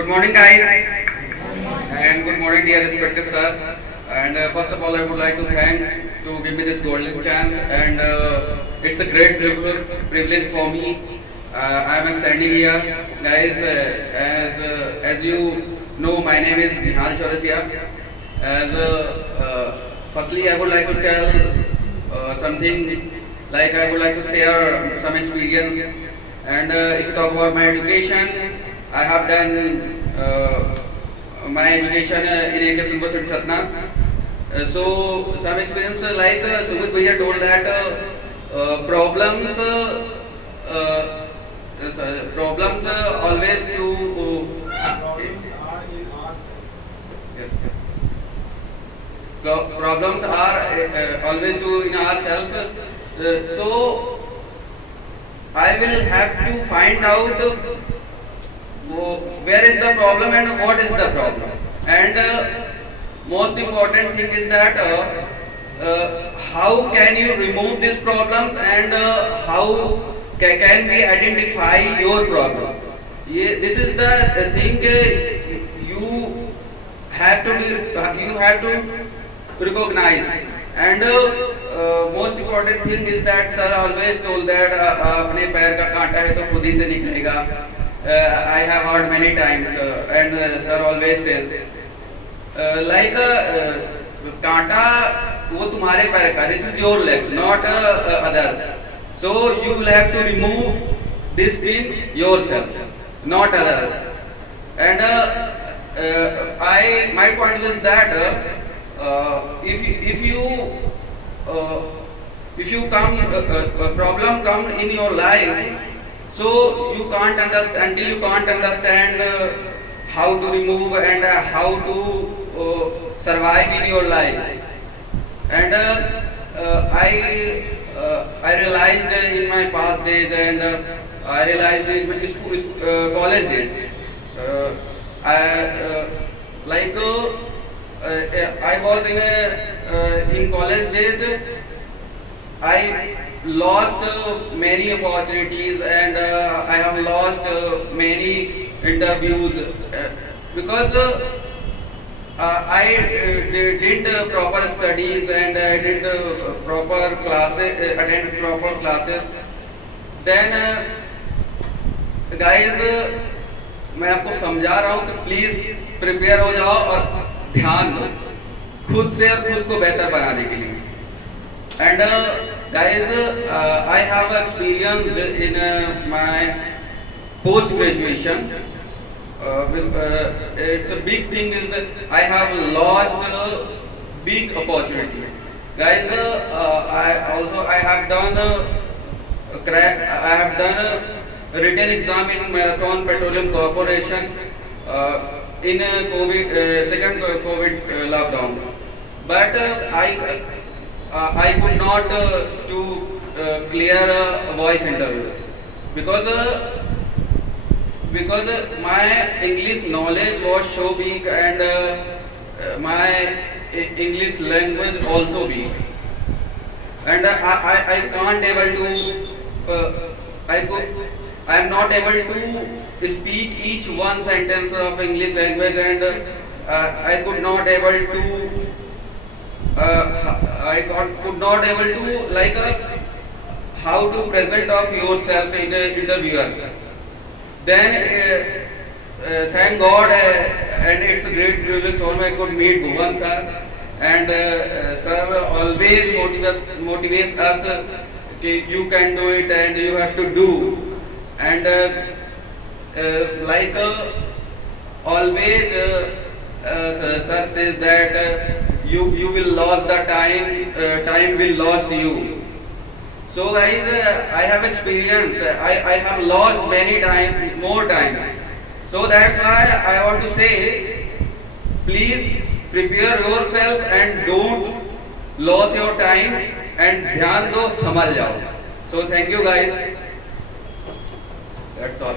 Good morning, guys, and good morning, dear respected sir. And first of all, I would like to thank to give me this golden chance, and it's a great privilege for me. I am standing here, guys. As you know, my name is Nihal Chaurasia. Firstly, I would like to tell something. Like I would like to share some experience. And if you talk about my education, I have done my education in AK University Satna. So some experience like Sumit Bhaiya told that problems always to yes. So problems are always to in ourselves. So I will have to find out where is the problem and what is the problem. And most important thing is that how can you remove these problems and how can we identify your problem. This is the thing you have to do, you have to recognize. And most important thing is that sir always told that अपने पैर का कांटा है तो खुद ही से निकलेगा. I have heard many times and sir always says like कांटा वो तुम्हारे पैर का, this is your leg, not others. So you will have to remove this pin yourself, not others. And my point is that if you come a problem come in your life, so you can't understand until you can't understand how to remove and how to survive in your life. And I realized in my past days and I realized in my college days. I was in college days. I lost many opportunities and I have lost many interviews because I didn't proper studies and I didn't proper classes, attend proper classes. Then guys, मैं आपको समझा रहा हूँ कि please prepare हो जाओ और ध्यान दो खुद से और खुद को बेहतर बनाने के लिए. And guys, I have experienced in my post graduation. It's a big thing is that I have lost a big opportunity. Guys, I have done a written exam in Marathon Petroleum Corporation in second COVID lockdown. But I could not to clear a voice interview because my English knowledge was so weak and my English language also weak, and I can't able to I am not able to speak each one sentence of English language, and I could not able to could not able to like how to present of yourself in interviewers. Then thank God and it's a great privilege for me I could meet Bhuvan sir, and sir always motivates us that you can do it and you have to do. And always sir says that you will lose the time, time will lose you. So guys, I have experienced, I have lost many times, more time. So that's why I want to say, please prepare yourself and don't lose your time and ध्यान दो, संभल जाओ. So thank you guys. That's all.